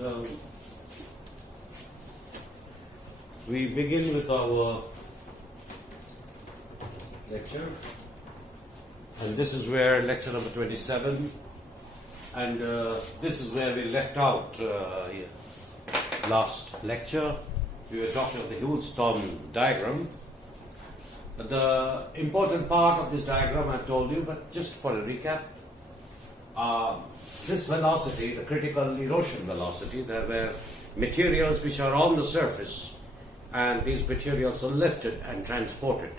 So we begin with our lecture, and this is where lecture number 27, and this is where we left out last lecture. We were talking about the Hull-Storm diagram. The important part of this diagram I told you, but just for a recap, this velocity, the critical erosion velocity, there were materials which are on the surface, and these materials are lifted and transported.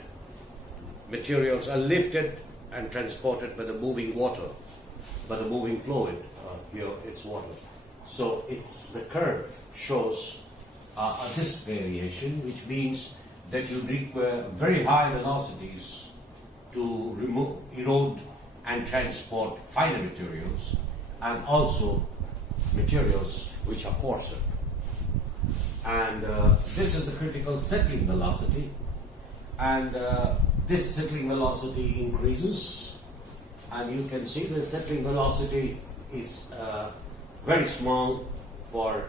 Materials are lifted and transported by the moving water, by the moving fluid. Here it's water. So it's the curve shows this variation, which means that you require very high velocities to remove, erode and transport finer materials, and also materials which are coarser. And this is the critical settling velocity, and this settling velocity increases, and you can see the settling velocity is very small for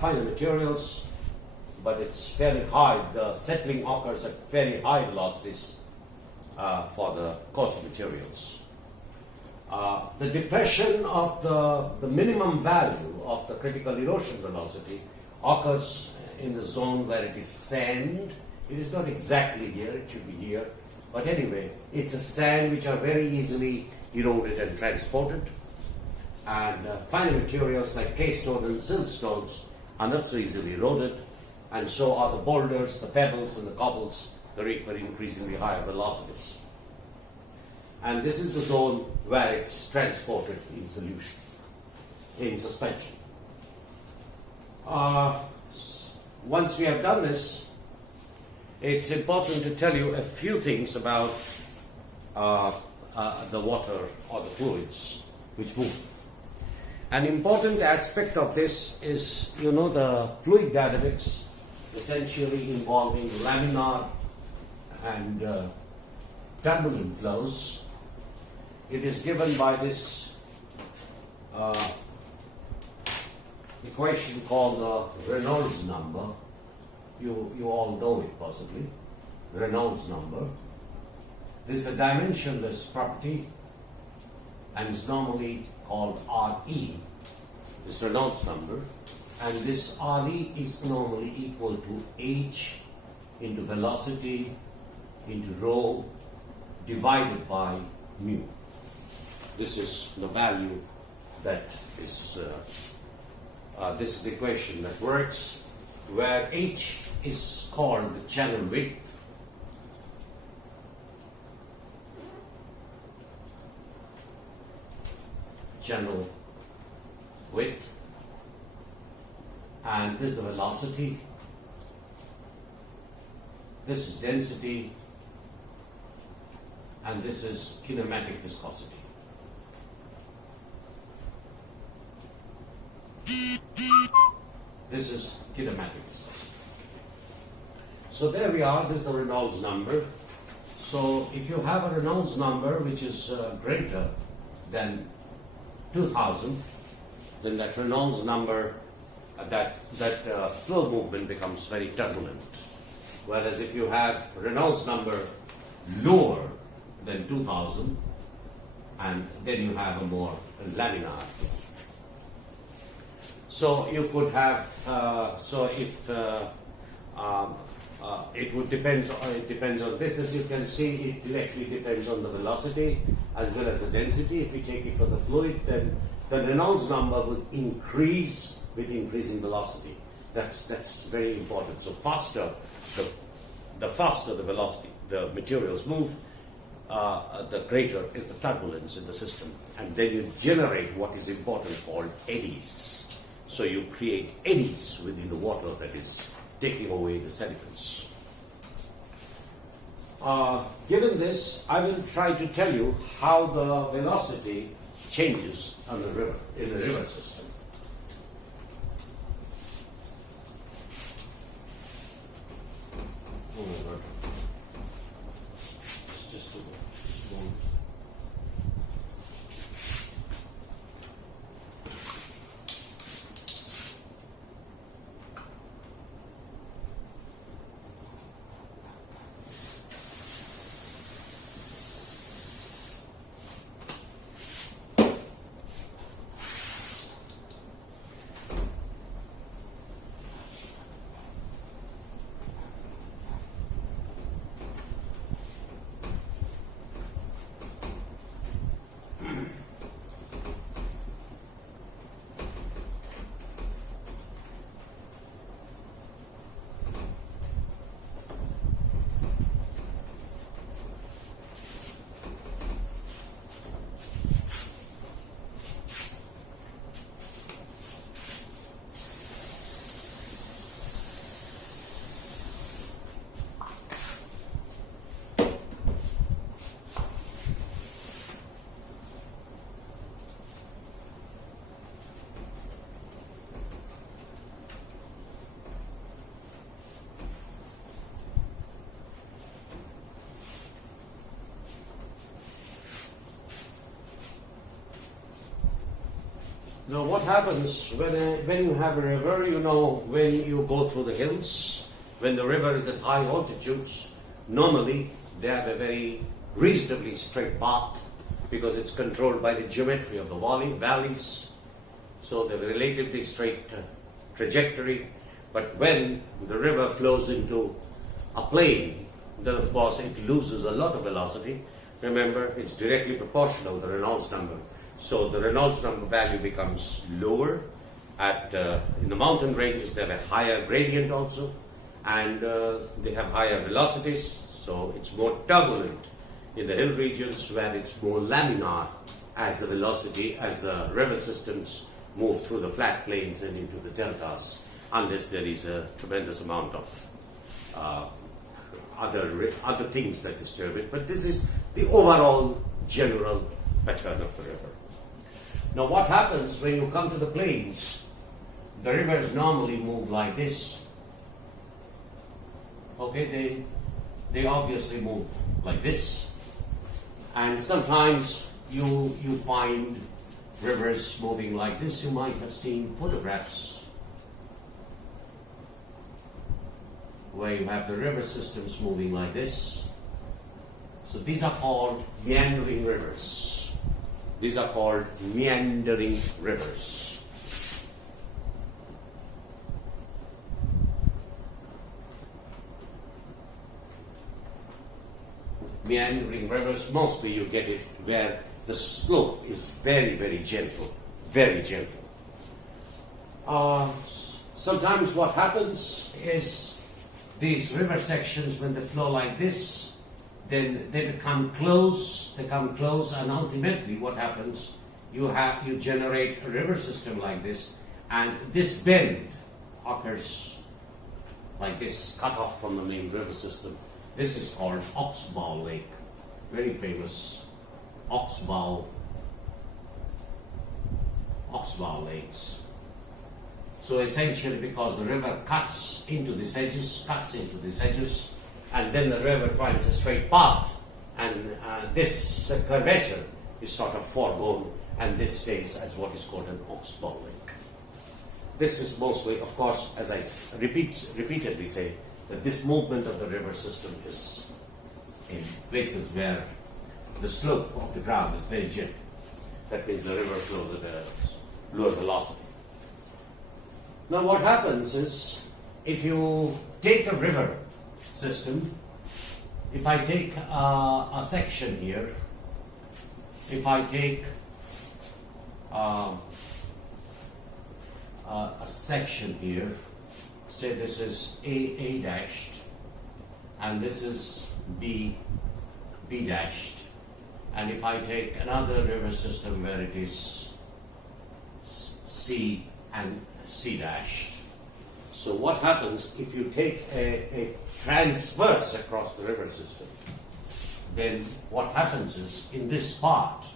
finer materials, but it's fairly high. The settling occurs at fairly high velocities for the coarser materials. The depression of the minimum value of the critical erosion velocity occurs in the zone where it is sand. It is not exactly here, it should be here, but anyway, it's a sand which are very easily eroded and transported, and finer materials like K-stone and siltstones are not so easily eroded, and so are the boulders, the pebbles and the cobbles. They require increasingly higher velocities. And this is the zone where it's transported in solution, in suspension. Once we have done this, it's important to tell you a few things about the water or the fluids which move. An important aspect of this is, the fluid dynamics, essentially involving laminar and turbulent flows. It is given by this equation called the Reynolds number. You all know it possibly, Reynolds number. This is a dimensionless property and is normally called Re, this Reynolds number, and this Re is normally equal to h into velocity into rho divided by mu. This is the value that is, this is the equation that works, where h is called the channel width, and this is the velocity, this is density, and this is kinematic viscosity. This is kinematic viscosity. So there we are, this is the Reynolds number. So if you have a Reynolds number which is greater than 2000, then that Reynolds number, that flow movement becomes very turbulent. Whereas if you have Reynolds number lower than 2000, and then you have a more laminar flow. So you could have, it depends on this. As you can see, it directly depends on the velocity as well as the density. If we take it for the fluid, then the Reynolds number will increase with increasing velocity. That's very important. So the faster the velocity the materials move, the greater is the turbulence in the system, and then you generate what is important called eddies. So you create eddies within the water that is taking away the sediments. Given this, I will try to tell you how the velocity changes on the river, in the river system. Oh my God. It's just a moment. Now what happens when you have a river, when you go through the hills, when the river is at high altitudes, normally they have a very reasonably straight path because it's controlled by the geometry of the valleys. So they have a relatively straight trajectory. But when the river flows into a plain, then of course it loses a lot of velocity. Remember, it's directly proportional to the Reynolds number. So the Reynolds number value becomes lower. In the mountain ranges, they have a higher gradient also, and they have higher velocities. So it's more turbulent in the hill regions, where it's more laminar as the river systems move through the flat plains and into the deltas, unless there is a tremendous amount of other things that disturb it. But this is the overall general pattern of the river. Now what happens when you come to the plains? The rivers normally move like this. Okay, they obviously move like this. And sometimes you find rivers moving like this. You might have seen photographs where you have the river systems moving like this. So these are called meandering rivers. These are called meandering rivers. Meandering rivers, mostly you get it where the slope is very, very gentle, very gentle. Sometimes what happens is these river sections, when they flow like this, then they become close, and ultimately what happens, you generate a river system like this, and this bend occurs like this, cut off from the main river system. This is called Oxbow Lake, very famous Oxbow lakes. So essentially, because the river cuts into these edges, and then the river finds a straight path, and this curvature is sort of foregone, and this stays as what is called an Oxbow Lake. This is mostly, of course, as I repeatedly say, that this movement of the river system is in places where the slope of the ground is very gentle. That means the river flows at a lower velocity. Now what happens is, if you take a river system, if I take a section here, if I take a section here, say this is A dashed, and this is B dashed, and if I take another river system where it is C and C dashed. So what happens if you take a transverse across the river system? Then what happens is, in this part,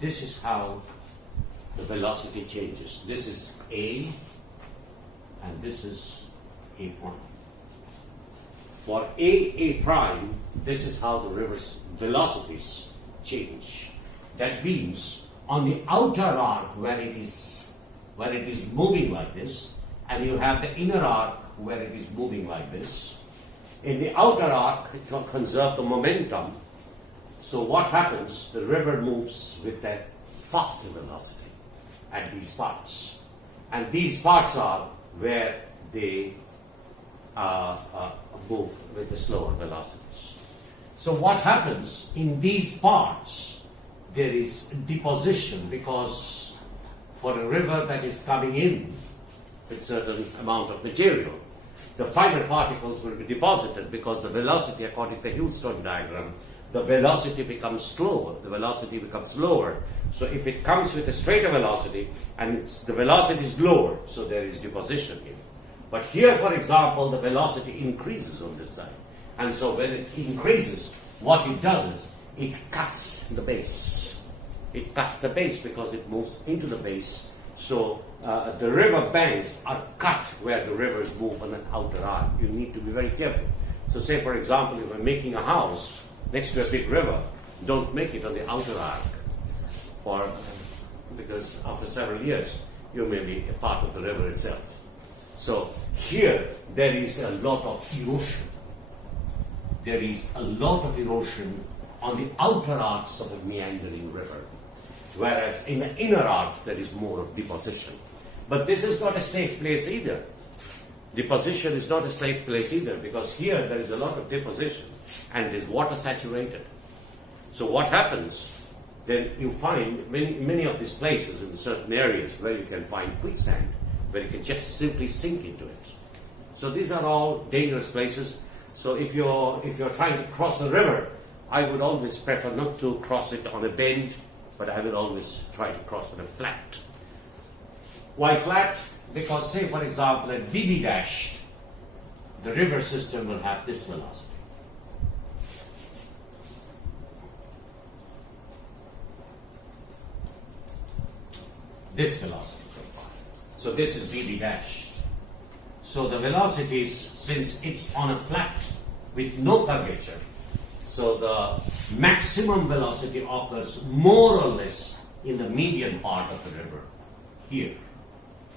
this is how the velocity changes. This is A, and this is A prime. For A prime, this is how the river's velocities change. That means on the outer arc where it is moving like this, and you have the inner arc where it is moving like this. In the outer arc, it will conserve the momentum. So what happens? The river moves with a faster velocity at these parts, and these parts are where they move with the slower velocities. So what happens in these parts? There is deposition, because for a river that is coming in with certain amount of material, the finer particles will be deposited, because the velocity, according to the Hillstone diagram, the velocity becomes slower, the velocity becomes lower. So if it comes with a straighter velocity and the velocity is lower, so there is deposition here. But here, for example, the velocity increases on this side. And so when it increases, what it does is it cuts the base. It cuts the base because it moves into the base. So the river banks are cut where the rivers move on an outer arc. You need to be very careful. So say, for example, if we're making a house, next to a big river, don't make it on the outer arc, because after several years you may be a part of the river itself. So here there is a lot of erosion. There is a lot of erosion on the outer arcs of a meandering river, whereas in the inner arcs there is more of deposition. But this is not a safe place either. Deposition is not a safe place either, because here there is a lot of deposition and it is water saturated. So what happens? Then you find many of these places in certain areas where you can find quicksand, where you can just simply sink into it. So these are all dangerous places. So if you're trying to cross a river, I would always prefer not to cross it on a bend, but I will always try to cross on a flat. Why flat? Because, say for example, at BB dash, the river system will have this velocity. This velocity profile. So this is BB dash. So the velocities, since it's on a flat with no curvature, so the maximum velocity occurs more or less in the median part of the river, here.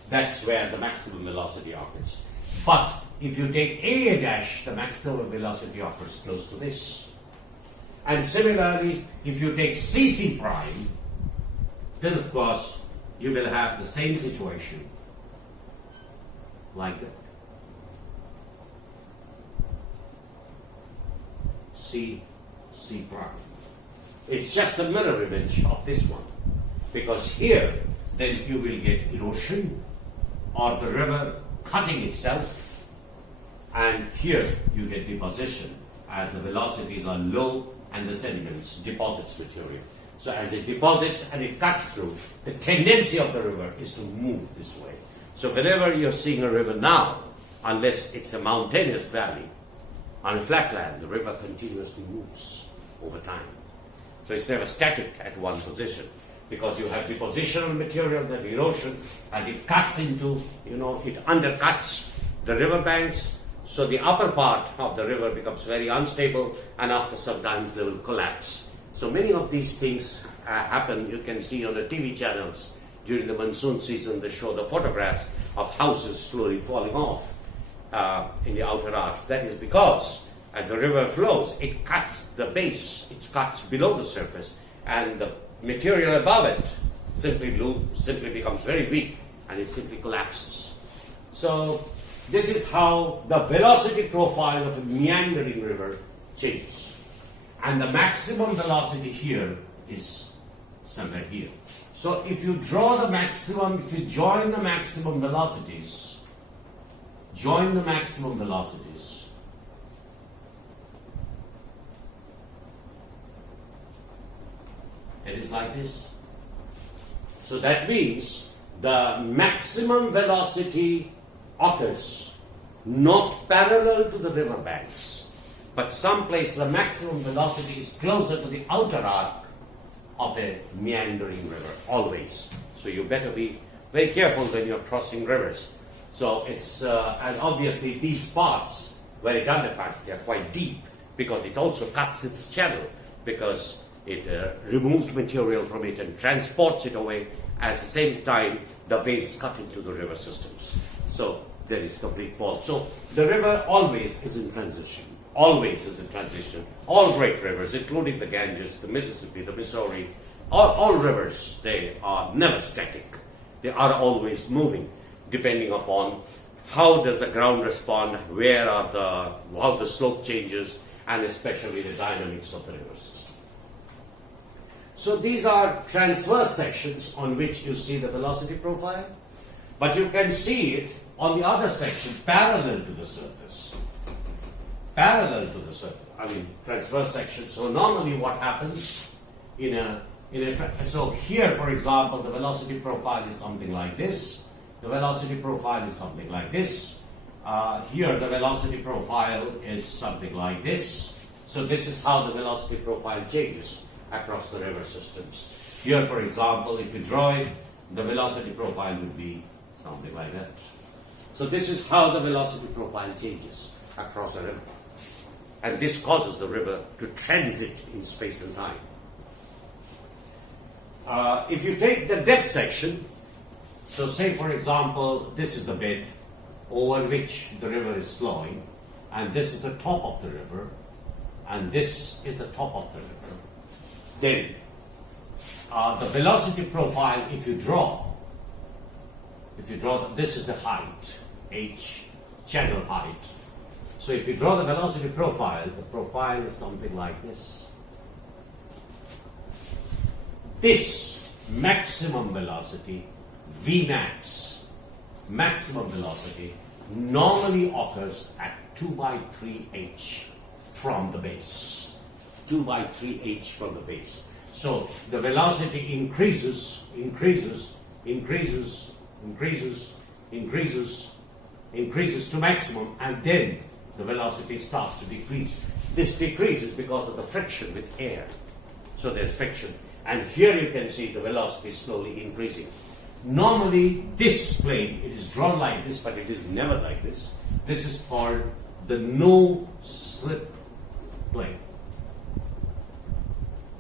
That's where the maximum velocity occurs. But if you take AA dash, the maximum velocity occurs close to this. And similarly, if you take CC prime, then of course you will have the same situation like that. C prime. It's just a mirror image of this one, because here then you will get erosion or the river cutting itself, and here you get deposition as the velocities are low and the sediments deposits material. So as it deposits and it cuts through, the tendency of the river is to move this way. So whenever you're seeing a river now, unless it's a mountainous valley, on a flat land, the river continuously moves over time. So it's never static at one position, because you have depositional material, that erosion, as it cuts into, it undercuts the river banks. So the upper part of the river becomes very unstable, and after some time they will collapse. So many of these things happen. You can see on the TV channels during the monsoon season, they show the photographs of houses slowly falling off in the outer arcs. That is because as the river flows, it cuts the base, it cuts below the surface, and the material above it simply becomes very weak, and it simply collapses. So this is how the velocity profile of a meandering river changes. And the maximum velocity here is somewhere here. So if you draw the maximum, if you join the maximum velocities, it is like this. So that means the maximum velocity occurs not parallel to the river banks, but someplace the maximum velocity is closer to the outer arc of a meandering river, always. So you better be very careful when you're crossing rivers. So it's, and obviously these spots where it undercuts, they are quite deep, because it also cuts its channel, because it removes material from it and transports it away. At the same time, the waves cut into the river systems. So there is complete fall. So the river always is in transition. Always is in transition. All great rivers, including the Ganges, the Mississippi, the Missouri, all rivers, they are never static. They are always moving, depending upon how does the ground respond, how the slope changes, and especially the dynamics of the river system. So these are transverse sections on which you see the velocity profile, but you can see it on the other section parallel to the surface. Parallel to the surface, transverse section. So normally what happens so here, for example, the velocity profile is something like this. The velocity profile is something like this. Here the velocity profile is something like this. So this is how the velocity profile changes across the river systems. Here, for example, if you draw it, the velocity profile would be something like that. So this is how the velocity profile changes across a river. and this causes the river to transit in space and time. If you take the depth section, so say for example, this is the bed over which the river is flowing, and this is the top of the river, and this is the top of the river. Then the velocity profile, if you draw, this is the height, h, channel height. So if you draw the velocity profile, the profile is something like this. This maximum velocity, Vmax, maximum velocity, normally occurs at 2 by 3h from the base. 2 by 3h from the base. So the velocity increases to maximum, and then the velocity starts to decrease. This decreases because of the friction with air. So there's friction. And here you can see the velocity slowly increasing. Normally, this plane, it is drawn like this, but it is never like this. This is called the no-slip plane.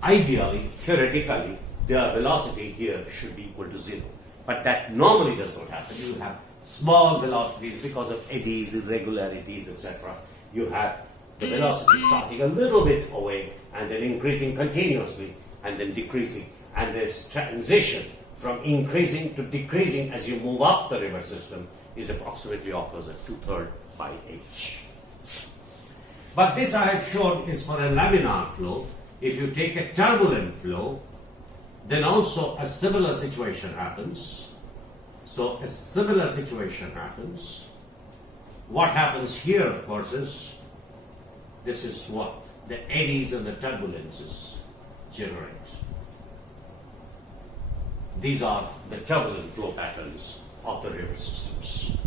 Ideally, theoretically, the velocity here should be equal to 0. But that normally does not happen. You have small velocities because of eddies, irregularities, etc. You have the velocity starting a little bit away and then increasing continuously and then decreasing. And this transition from increasing to decreasing as you move up the river system is approximately occurs at 2/3 by h. But this I have shown is for a laminar flow. If you take a turbulent flow, then also a similar situation happens. So a similar situation happens. What happens here, of course, is this is what the eddies and the turbulences generate. These are the turbulent flow patterns of the river systems.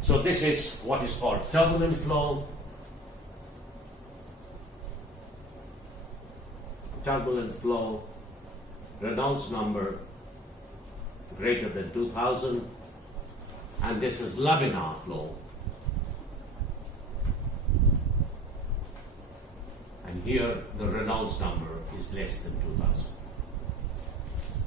So this is what is called turbulent flow. Turbulent flow, Reynolds number greater than 2000, and this is laminar flow. And here the Reynolds number is less than 2000.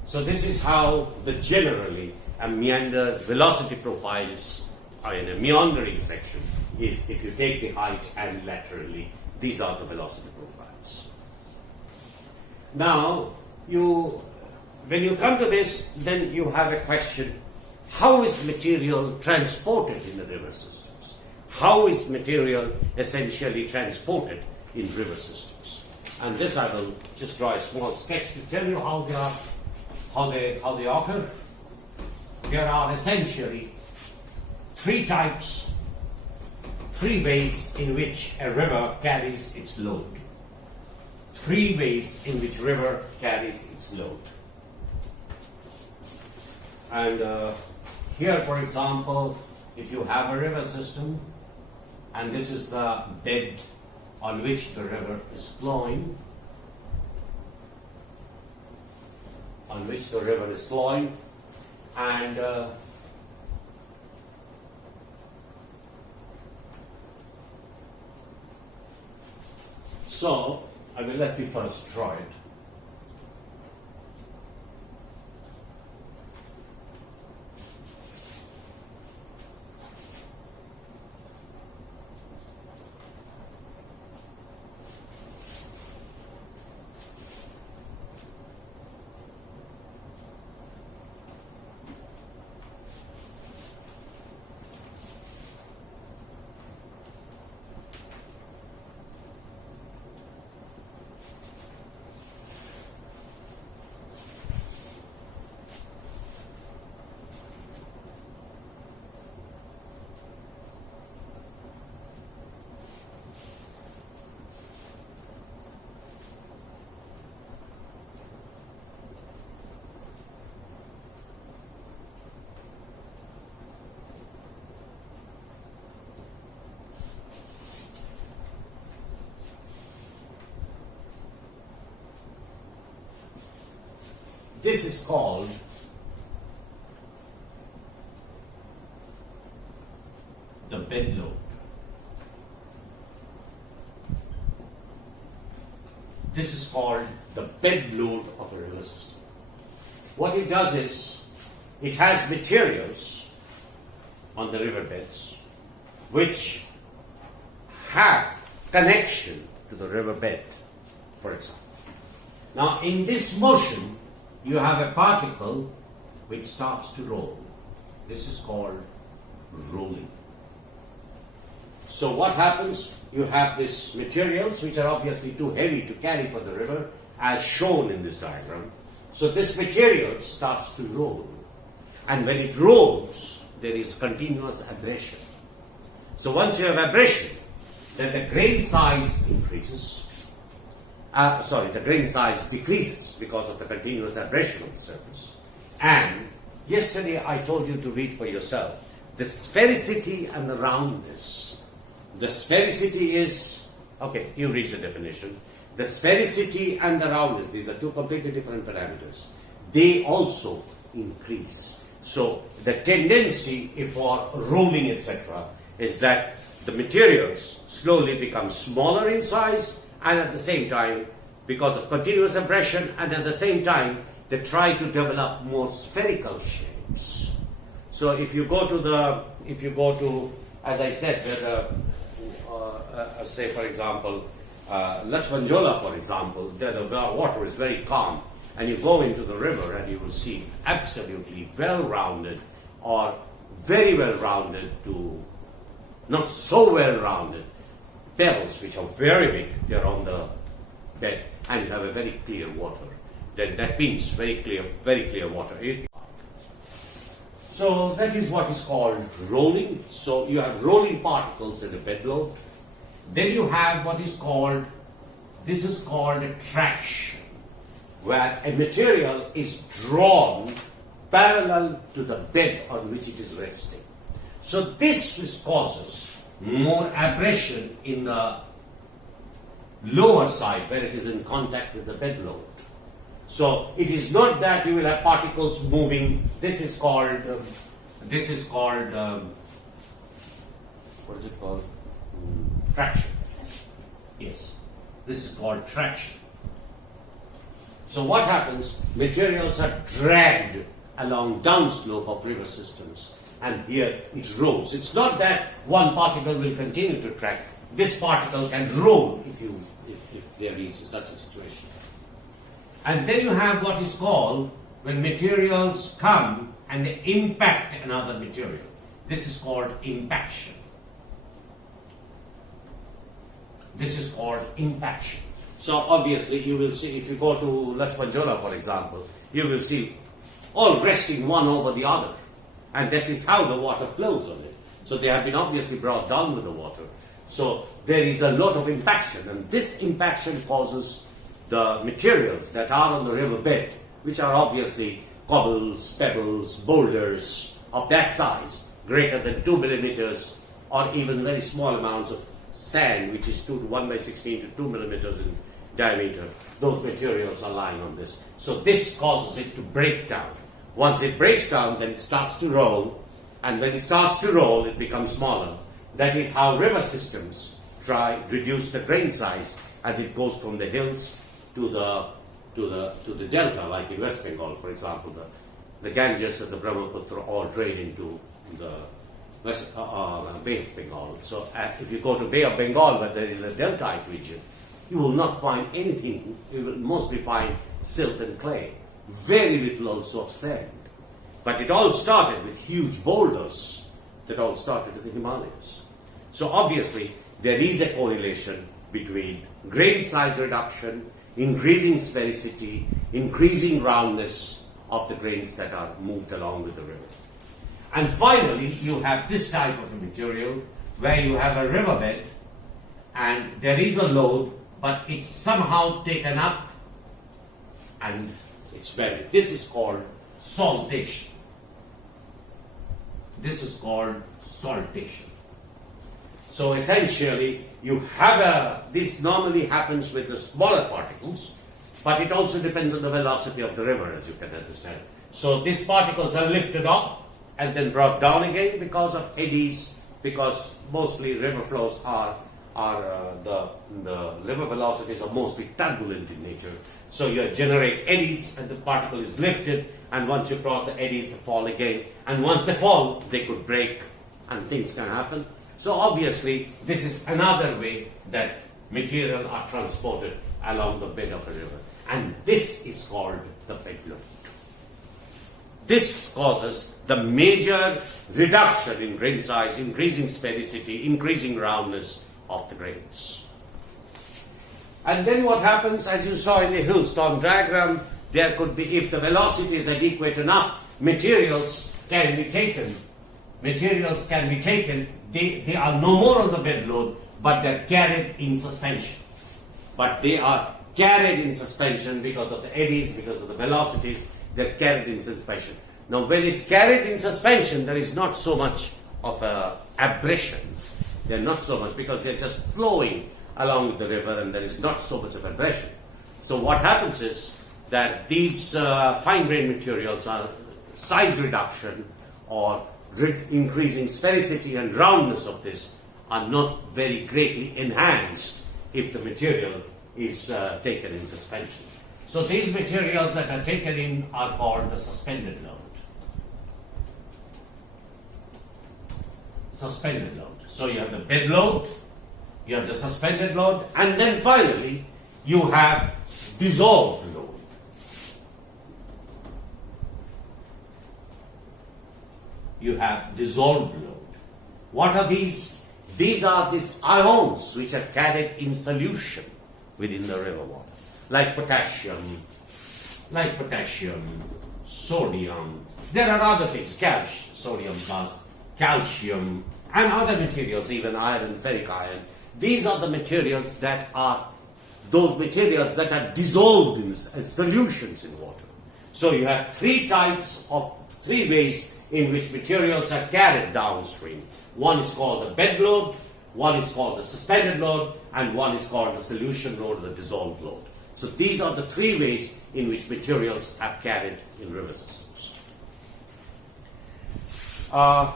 So this is how the generally a meander velocity profile is in a meandering section is if you take the height and laterally, these are the velocity profiles. Now, when you come to this, then you have a question, how is material transported in the river systems? How is material essentially transported in river systems? And this I will just draw a small sketch to tell you how they occur. There are essentially three ways in which a river carries its load. Three ways in which river carries its load. And here, for example, if you have a river system, and this is the bed on which the river is flowing, and so I will let me first draw it. This is called the bed load. This is called the bed load of a river system. What it does is, it has materials on the riverbeds which have connection to the riverbed, for example. Now, in this motion, you have a particle which starts to roll. This is called rolling. So what happens? You have these materials which are obviously too heavy to carry for the river, as shown in this diagram. So this material starts to roll. And when it rolls, there is continuous abrasion. So once you have abrasion, then the grain size increases. The grain size decreases because of the continuous abrasion of the surface. And yesterday I told you to read for yourself the sphericity and the roundness. The sphericity is, okay, you read the definition. The sphericity and the roundness, these are two completely different parameters. They also increase. So the tendency for rolling, etc., is that the materials slowly become smaller in size, and at the same time, because of continuous abrasion, and at the same time, they try to develop more spherical shapes. So if you go to, as I said, say for example, Lachmanjola, for example, there the water is very calm, and you go into the river and you will see absolutely well-rounded or very well-rounded to not so well-rounded pebbles which are very big. They're on the bed, and you have a very clear water. Then that means very clear water. So that is what is called rolling. So you have rolling particles in the bed load. Then you have what is called, this is called traction, where a material is drawn parallel to the bed on which it is resting. So this causes more abrasion in the lower side where it is in contact with the bed load. So it is not that you will have particles moving. This is called what is it called? Traction. Yes, this is called traction. So what happens? Materials are dragged along downslope of river systems, and here it rolls. It's not that one particle will continue to track. This particle can roll if there is such a situation. And then you have what is called when materials come and they impact another material. This is called impaction. This is called impaction. So obviously you will see, if you go to Lachmanjola, for example, you will see all resting one over the other. And this is how the water flows on it. So they have been obviously brought down with the water. So there is a lot of impaction, and this impaction causes the materials that are on the riverbed, which are obviously cobbles, pebbles, boulders of that size, greater than 2 millimeters, or even very small amounts of sand, which is 1/16 to 2 millimeters in diameter. Those materials are lying on this. So this causes it to break down. Once it breaks down, then it starts to roll, and when it starts to roll, it becomes smaller. That is how river systems reduce the grain size as it goes from the hills to the delta, like in West Bengal, for example. The Ganges and the Brahmaputra all drain into the Bay of Bengal. So if you go to Bay of Bengal, where there is a deltaic region, you will not find anything. You will mostly find silt and clay. Very little also of sand. But it all started with huge boulders that all started in the Himalayas. So obviously, there is a correlation between grain size reduction, increasing sphericity, increasing roundness of the grains that are moved along with the river. And finally, you have this type of a material where you have a riverbed and there is a load, but it's somehow taken up and it's buried. This is called saltation. This is called saltation. So essentially, you have this normally happens with the smaller particles, but it also depends on the velocity of the river, as you can understand. So these particles are lifted up and then brought down again because of eddies, because mostly river flows are the river velocities are mostly turbulent in nature. So you generate eddies and the particle is lifted, and once you cross the eddies, they fall again. And once they fall, they could break and things can happen. So obviously, this is another way that material are transported along the bed of a river. And this is called the bed load. This causes the major reduction in grain size, increasing sphericity, increasing roundness of the grains. And then what happens, as you saw in the hailstorm diagram, there could be, if the velocity is adequate enough, materials can be taken. Materials can be taken. They are no more on the bed load, but they're carried in suspension. But they are carried in suspension because of the eddies, because of the velocities, they're carried in suspension. Now, when it's carried in suspension, there is not so much of a abrasion. They're not so much because they're just flowing along the river and there is not so much of abrasion. So what happens is that these fine-grained materials are size reduction or increasing sphericity and roundness of this are not very greatly enhanced if the material is taken in suspension. So these materials that are taken in are called the suspended load. Suspended load. So you have the bed load, you have the suspended load, and then finally you have dissolved load. You have dissolved load. What are these? These are these ions which are carried in solution within the river water, like potassium, sodium. There are other things, calcium, sodium plus calcium, and other materials, even iron, ferric iron. These are the materials that are those materials that are dissolved in solutions in water. So you have three ways in which materials are carried downstream. One is called the bed load, one is called the suspended load, and one is called the solution load or the dissolved load. So these are the three ways in which materials are carried in river systems.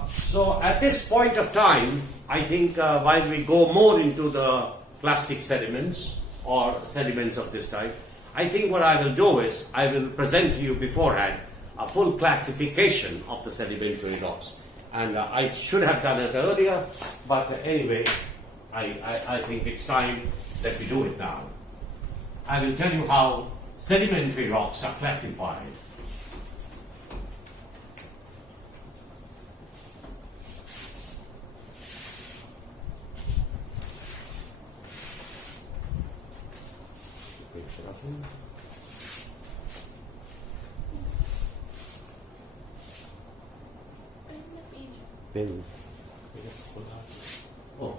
So at this point of time, I think while we go more into the plastic sediments or sediments of this type, I think what I will do is I will present to you beforehand a full classification of the sedimentary rocks. And I should have done it earlier, but anyway, I think it's time that we do it now. I will tell you how sedimentary rocks are classified. Pen. Oh.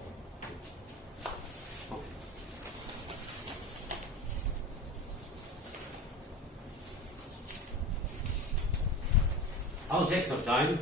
I'll take some time.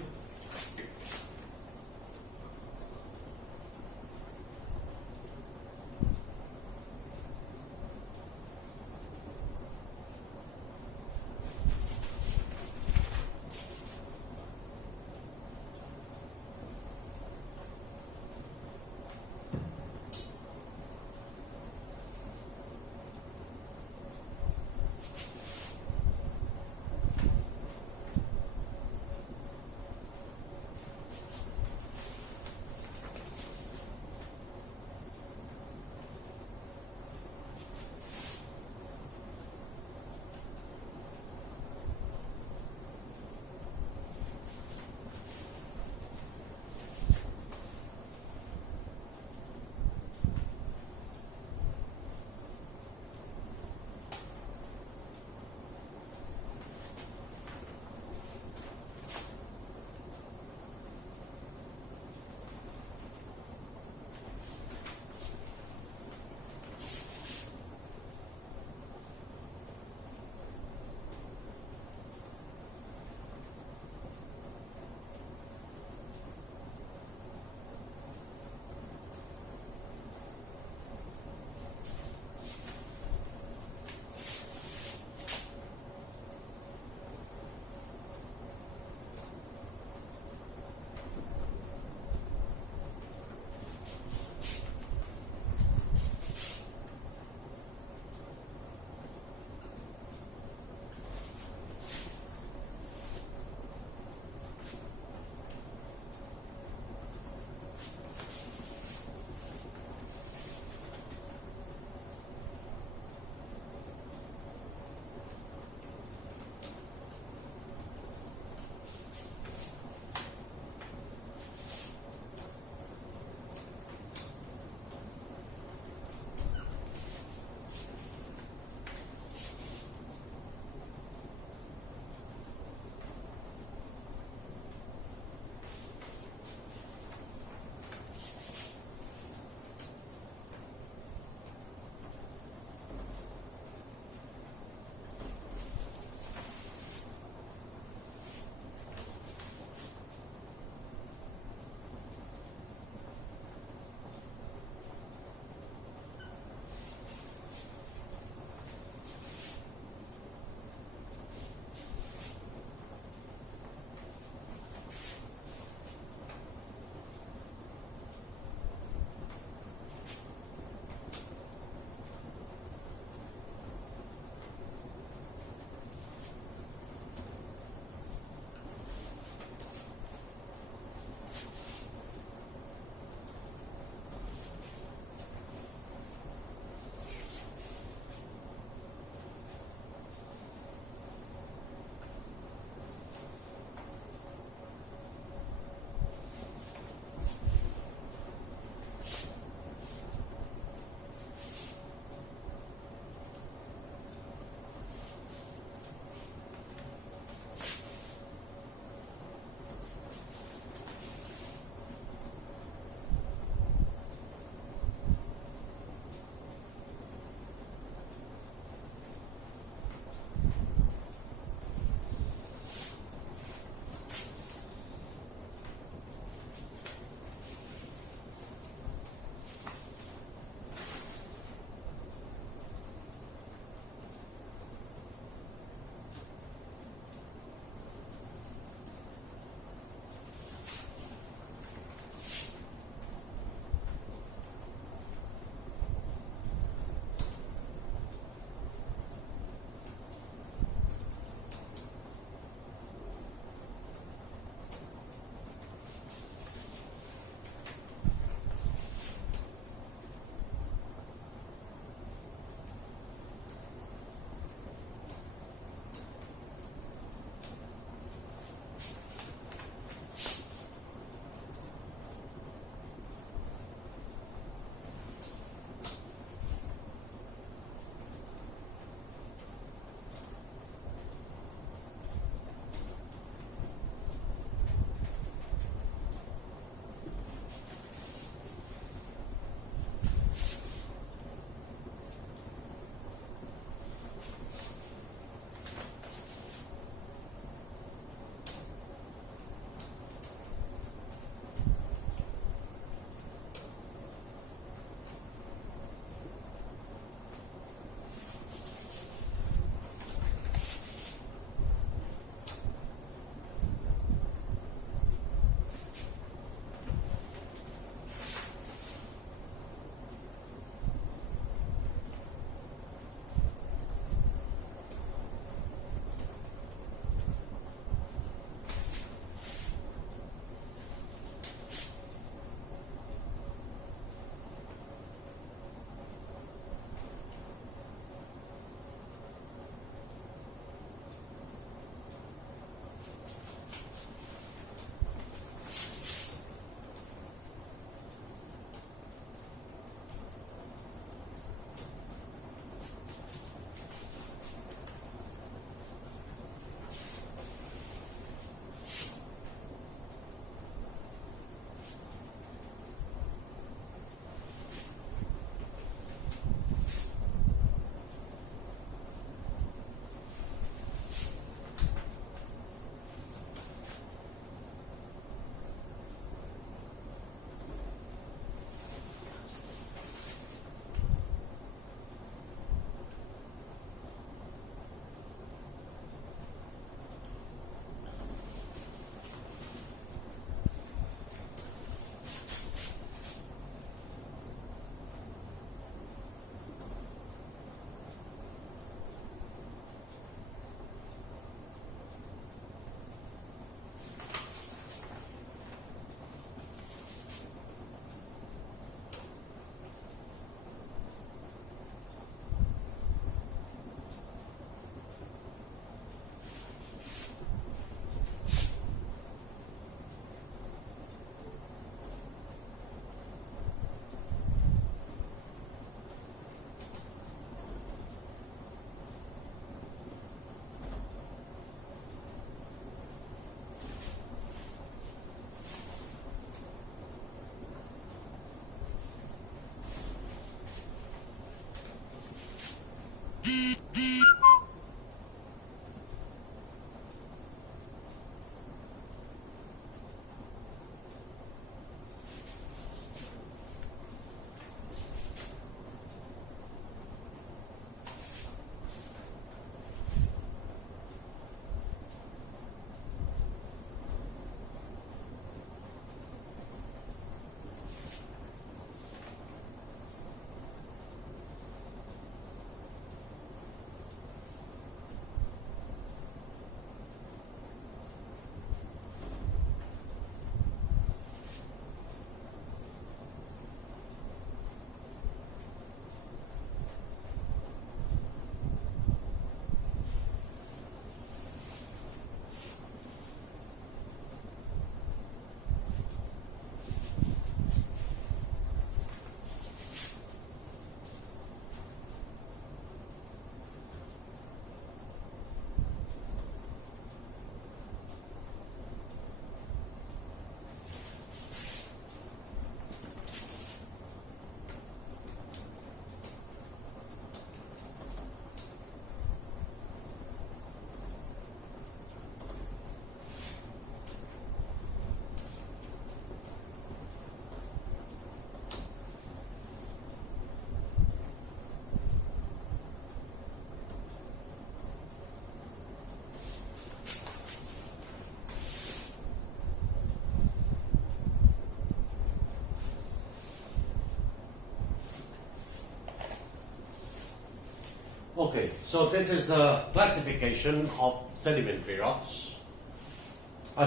Okay, so this is the classification of sedimentary rocks.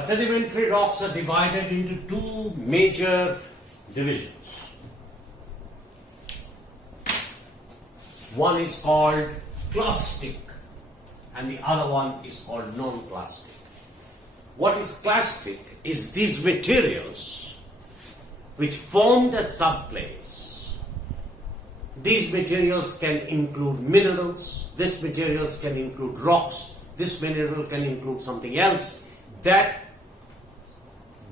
Sedimentary rocks are divided into two major divisions. One is called clastic and the other one is called non-clastic. What is clastic is these materials which formed at some place. These materials can include minerals, these materials can include rocks, this mineral can include something else, that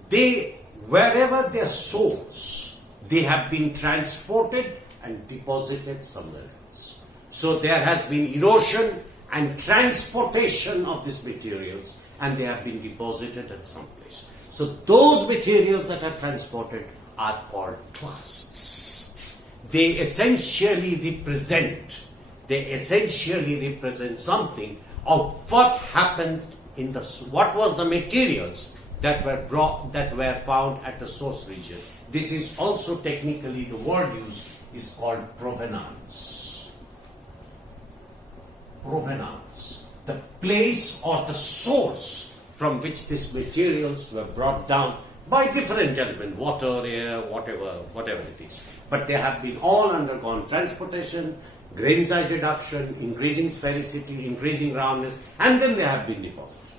they, wherever their source, they have been transported and deposited somewhere else. So there has been erosion and transportation of these materials and they have been deposited at some place. So those materials that are transported are called clasts. They essentially represent something of what happened in the, what was the materials that were found at the source region. This is also technically, the word used is called provenance. Provenance, the place or the source from which these materials were brought down by different elements, water, air, whatever it is. But they have been all undergone transportation, grainized reduction, increasing sphericity, increasing roundness, and then they have been deposited.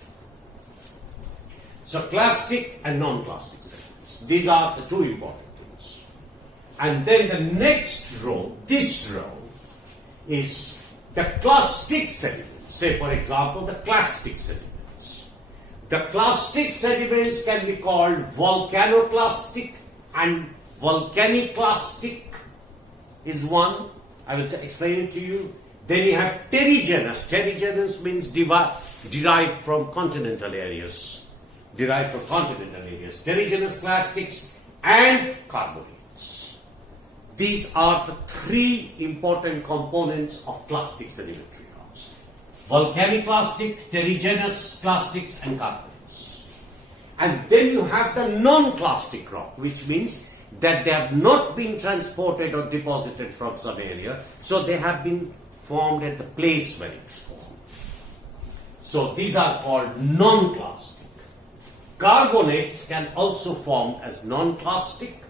So clastic and non-clastic sediments. These are the two important things. And then the next row, this row, is the clastic sediments. Say for example, the clastic sediments. The clastic sediments can be called volcanoclastic and volcaniclastic is one. I will explain it to you. Then you have terrigenous. Terrigenous means derived from continental areas. Terrigenous clastics and carbonates. These are the three important components of clastic sedimentary rocks. Volcaniclastic, terrigenous clastics and carbonates. And then you have the non-clastic rock, which means that they have not been transported or deposited from some area, so they have been formed at the place where it formed. So these are called non-clastic. Carbonates can also form as non-clastic,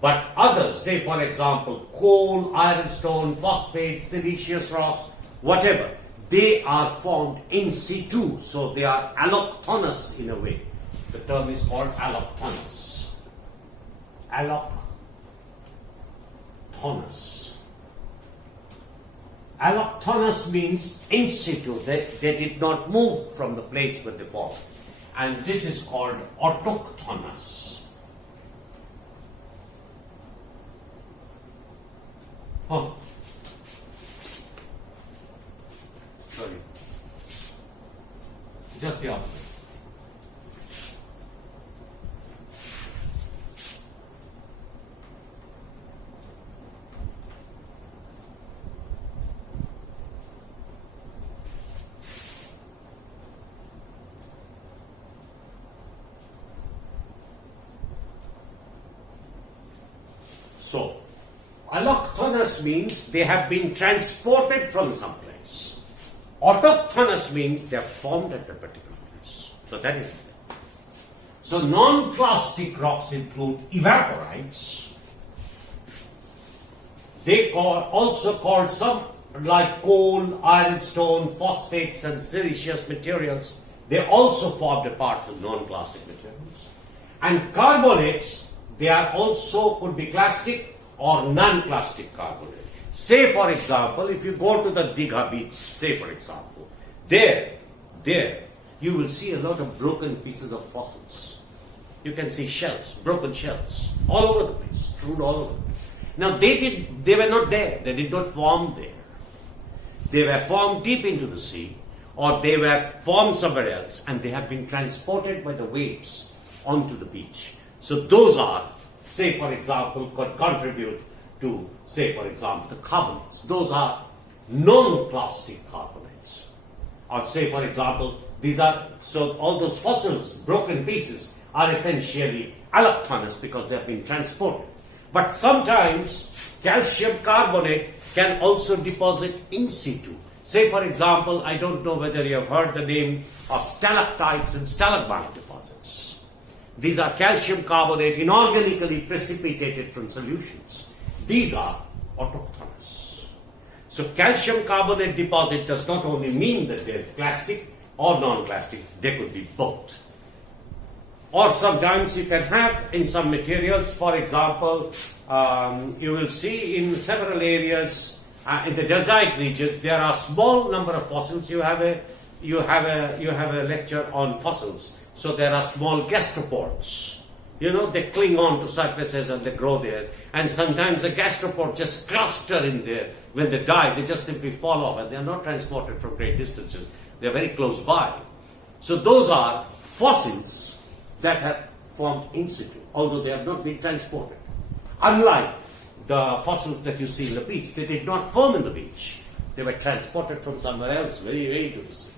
but others, say for example coal, ironstone, phosphate, siliceous rocks, whatever, they are formed in situ, so they are allochthonous in a way. The term is called allochthonous. Allochthonous. Allochthonous means in situ, they did not move from the place where they formed. And this is called autochthonous. Oh. Sorry. Just the opposite. So, allochthonous means they have been transported from some place. Autochthonous means they are formed at a particular place. So that is it. So non-clastic rocks include evaporites. They also called some like coal, ironstone, phosphates and siliceous materials. They also formed a part of non-clastic materials. And carbonates, they are also could be clastic or non-clastic carbonate. Say for example, if you go to the Digha beach, say for example, there you will see a lot of broken pieces of fossils. You can see shells, broken shells, all over the place, strewn all over the place. Now they were not there, they did not form there. They were formed deep into the sea, or they were formed somewhere else, and they have been transported by the waves onto the beach. So those are, say for example, could contribute to, say for example, the carbonates. Those are non-clastic carbonates. Or say for example, these are, so all those fossils, broken pieces, are essentially allochthonous because they have been transported. But sometimes calcium carbonate can also deposit in situ. Say, for example, I don't know whether you have heard the name of stalactites and stalagmite deposits. These are calcium carbonate inorganically precipitated from solutions. These are autochthonous. So calcium carbonate deposit does not only mean that there is clastic or non-clastic, they could be both. Or sometimes you can have in some materials, for example, you will see in several areas in the deltaic regions there are small number of fossils. You have a lecture on fossils. So there are small gastropods. You know, they cling on to surfaces and they grow there. And sometimes the gastropod just cluster in there. When they die, they just simply fall off and they are not transported from great distances. They are very close by. So those are fossils that have formed in situ, although they have not been transported. Unlike the fossils that you see in the beach, they did not form in the beach. They were transported from somewhere else, very, very to the sea.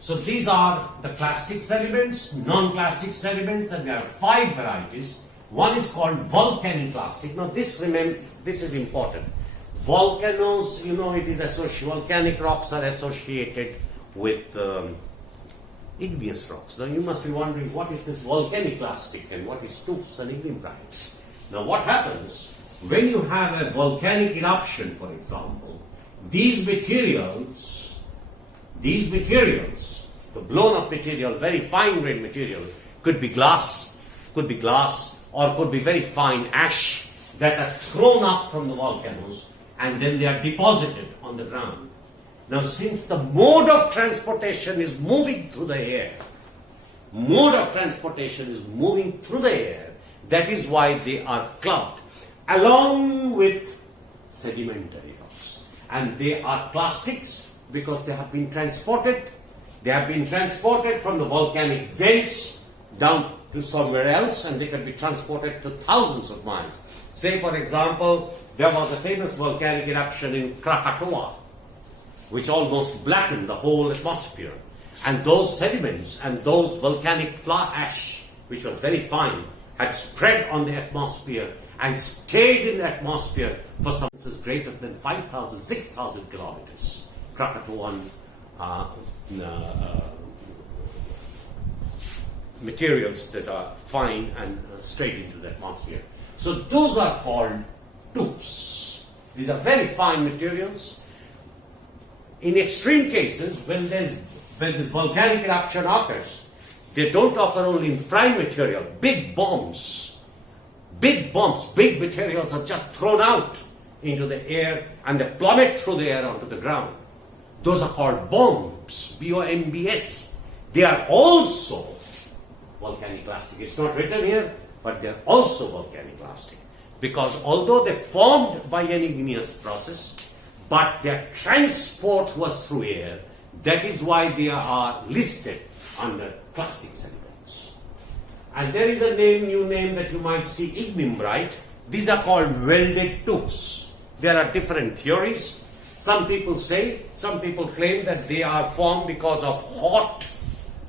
So these are the clastic sediments, non-clastic sediments. Then there are 5 varieties. One is called volcaniclastic. Now this is important. Volcanoes, you know, volcanic rocks are associated with igneous rocks. Now you must be wondering, what is this volcaniclastic and what is tuffs and ignimbrites? Now what happens when you have a volcanic eruption, for example, these materials, the blown up material, very fine grained material, could be glass, or could be very fine ash that are thrown up from the volcanoes and then they are deposited on the ground. Now, since the mode of transportation is moving through the air, that is why they are clubbed along with sedimentary rocks. And they are clastics because they have been transported. They have been transported from the volcanic vents down to somewhere else, and they can be transported to thousands of miles. Say, for example, there was a famous volcanic eruption in Krakatoa, which almost blackened the whole atmosphere. And those sediments and those volcanic fly ash, which was very fine, had spread on the atmosphere and stayed in the atmosphere for some distances greater than 5,000, 6,000 kilometers. Krakatoan materials that are fine and straight into the atmosphere. So those are called tuffs. These are very fine materials. In extreme cases, when this volcanic eruption occurs, they don't occur only in prime material, big bombs, big materials are just thrown out into the air and they plummet through the air onto the ground. Those are called bombs, B-O-M-B-S. They are also volcaniclastic. It's not written here, but they are also volcaniclastic. Because although they formed by an igneous process, but their transport was through air, that is why they are listed under clastic sediments. And there is a new name that you might see, ignimbrite. These are called welded tuffs. There are different theories. Some people claim that they are formed because of hot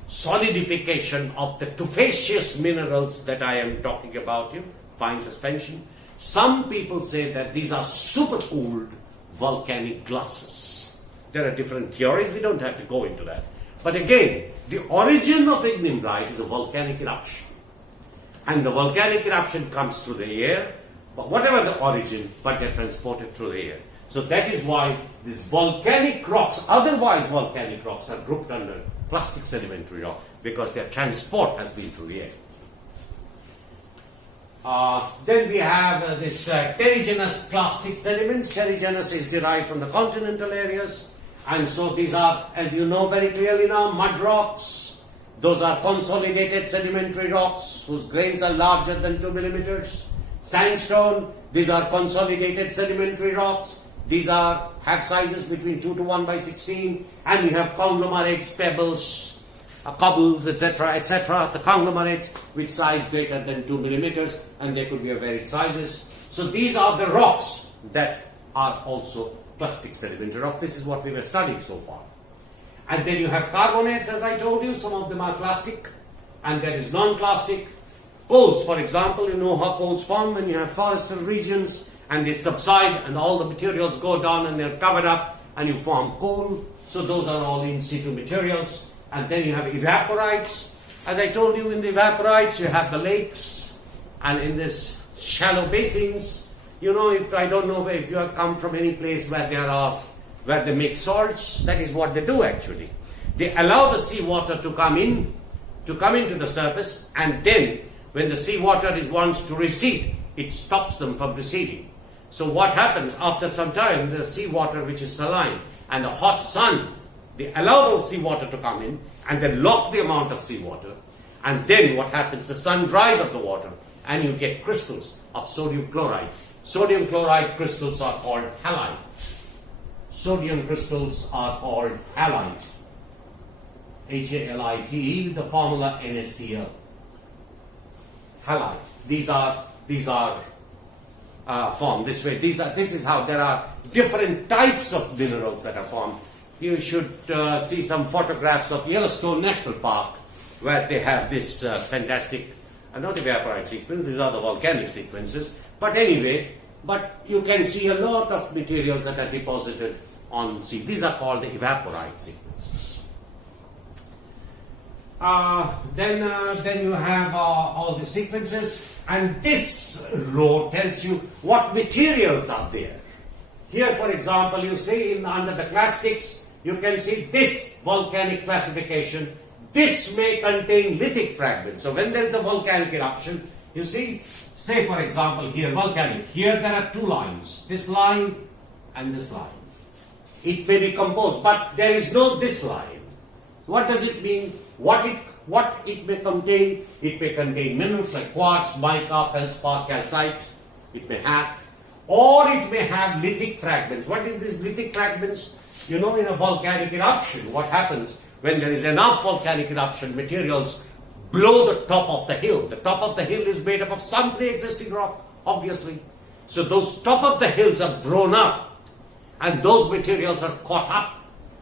solidification of the tuffaceous minerals that I am talking about, fine suspension. Some people say that these are supercooled volcanic glasses. There are different theories, we don't have to go into that. But again, the origin of ignimbrite is a volcanic eruption. And the volcanic eruption comes through the air, but whatever the origin, but they're transported through the air. So that is why these volcanic rocks, otherwise volcanic rocks, are grouped under plastic sedimentary rock, because their transport has been through the air. Then we have this terrigenous clastic sediments. Terrigenous is derived from the continental areas, and so these are, as you know very clearly now, mud rocks. Those are consolidated sedimentary rocks whose grains are larger than 2 millimeters. Sandstone, these are consolidated sedimentary rocks. These have sizes between 2 to 1 by 16, and you have conglomerates, pebbles, cobbles, etc., the conglomerates with size greater than 2 millimeters, and they could be of varied sizes. So these are the rocks that are also plastic sedimentary rock. This is what we were studying so far. And then you have carbonates, as I told you, some of them are plastic, and there is non-plastic. Coals, for example, you know how coals form when you have forestal regions and they subside and all the materials go down and they're covered up and you form coal. So those are all in situ materials. And then you have evaporites. As I told you, in the evaporites you have the lakes, and in this shallow basins, you know, if I don't know if you have come from any place where where they make salts, that is what they do actually. They allow the seawater to come into the surface, and then when the seawater wants to recede, it stops them from receding. So what happens after some time, the seawater which is saline and the hot sun, they allow the seawater to come in and they lock the amount of seawater, and then what happens, the sun dries up the water and you get crystals of sodium chloride. Sodium chloride crystals are called halite. Sodium crystals are called halite. Halite with the formula NaCl. Halite. These are formed this way. This is how there are different types of minerals that are formed. You should see some photographs of Yellowstone National Park where they have this fantastic, not evaporite sequence, these are the volcanic sequences. But anyway, you can see a lot of materials that are deposited on sea. These are called the evaporite sequences. Then you have all the sequences, and this row tells you what materials are there. Here, for example, you see under the clastics, you can see this volcanic classification. This may contain lithic fragments. So when there is a volcanic eruption, you see, say for example here, volcanic. Here there are two lines, this line and this line. It may be composed, but there is no this line. What does it mean? What it may contain? It may contain minerals like quartz, mica, feldspar, calcite. It may have, or it may have lithic fragments. What is this lithic fragments? You know, in a volcanic eruption, what happens when there is enough volcanic eruption, materials blow the top of the hill. The top of the hill is made up of some pre-existing rock, obviously. So those top of the hills are blown up, and those materials are caught up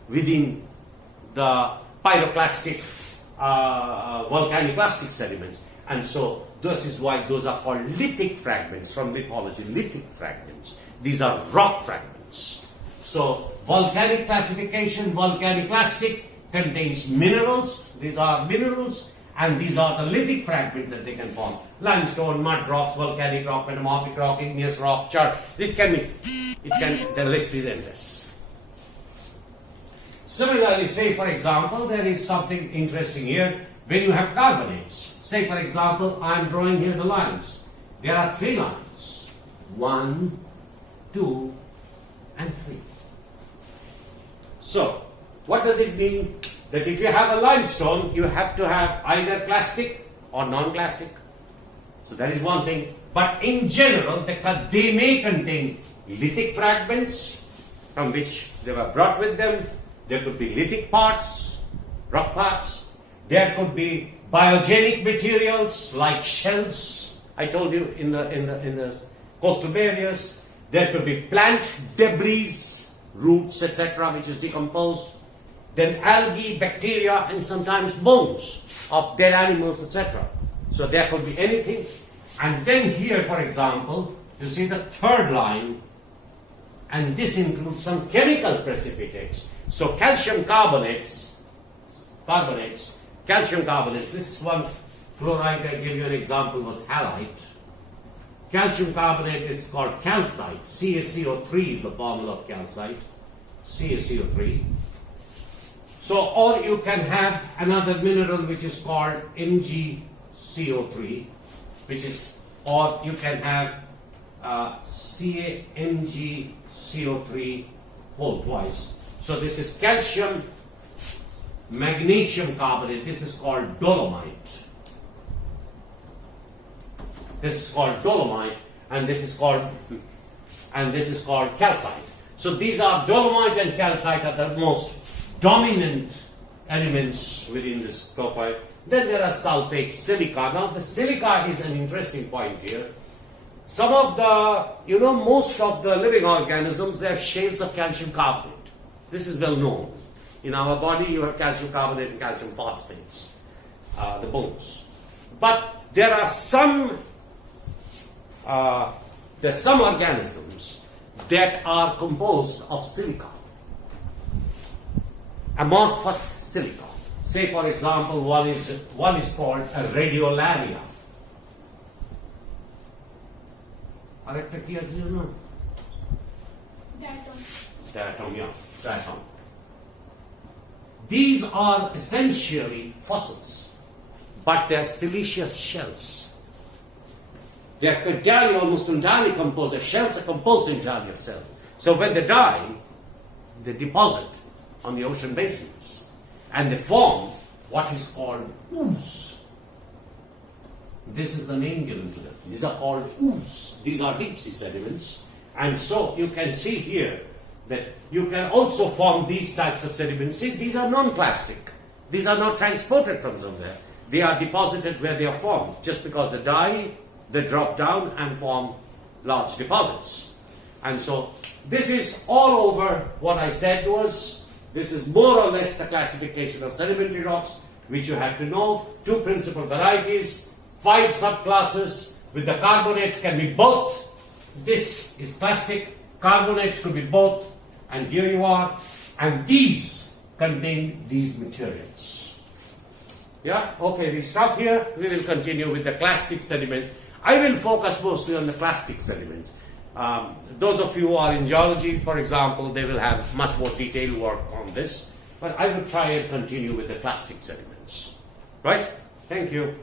within the pyroclastic, volcaniclastic sediments. And so this is why those are called lithic fragments, from lithology, lithic fragments. These are rock fragments. So volcanic classification, volcaniclastic, contains minerals. These are minerals, and these are the lithic fragments that they can form. Limestone, mud rocks, volcanic rock, metamorphic rock, igneous rock, chert. The list is endless. Similarly, say for example, there is something interesting here. When you have carbonates, say for example, I am drawing here the lines. There are three lines. 1, 2, and 3. So, what does it mean? That if you have a limestone, you have to have either clastic or non-clastic. So that is one thing. But in general, they may contain lithic fragments from which they were brought with them. There could be lithic parts, rock parts. There could be biogenic materials like shells. I told you in the coastal barriers. There could be plant debris, roots, etc., which is decomposed. Then algae, bacteria, and sometimes bones of dead animals, etc. So there could be anything. And then here, for example, you see the third line, and this includes some chemical precipitates. So calcium carbonates, this one chloride I gave you an example was halite. Calcium carbonate is called calcite. CaCO3 is the formula of calcite. CaCO3. So, or you can have another mineral which is called MgCO3, which is, or you can have CaMgCO3 whole twice. So this is calcium, magnesium carbonate. This is called dolomite. This is called dolomite, and this is called calcite. So these are dolomite and calcite are the most dominant elements within this profile. Then there are sulfate, silica. Now the silica is an interesting point here. Some of the, most of the living organisms, they have shales of calcium carbonate. This is well known. In our body you have calcium carbonate and calcium phosphates, the bones. But there are some There are some organisms that are composed of silica, amorphous silica. Say, for example, one is called a radiolaria. Datum. These are essentially fossils, but they are siliceous shells. They are entirely, almost entirely composed. The shells are composed entirely of cells. So when they die, they deposit on the ocean basins, and they form what is called ooze. This is the name given to them. These are called ooze. These are deep sea sediments. And so you can see here that you can also form these types of sediments. See, these are non-plastic. These are not transported from somewhere. They are deposited where they are formed. Just because they die, they drop down and form large deposits. And so this is all over what I said was, this is more or less the classification of sedimentary rocks, which you have to know. 2 principal varieties, 5 subclasses, with the carbonates can be both. This is plastic, carbonates could be both, and here you are. And these contain these materials. Yeah, okay, we stop here. We will continue with the clastic sediments. I will focus mostly on the clastic sediments. Those of you who are in geology, for example, they will have much more detailed work on this. But I will try and continue with the clastic sediments. Right? Thank you.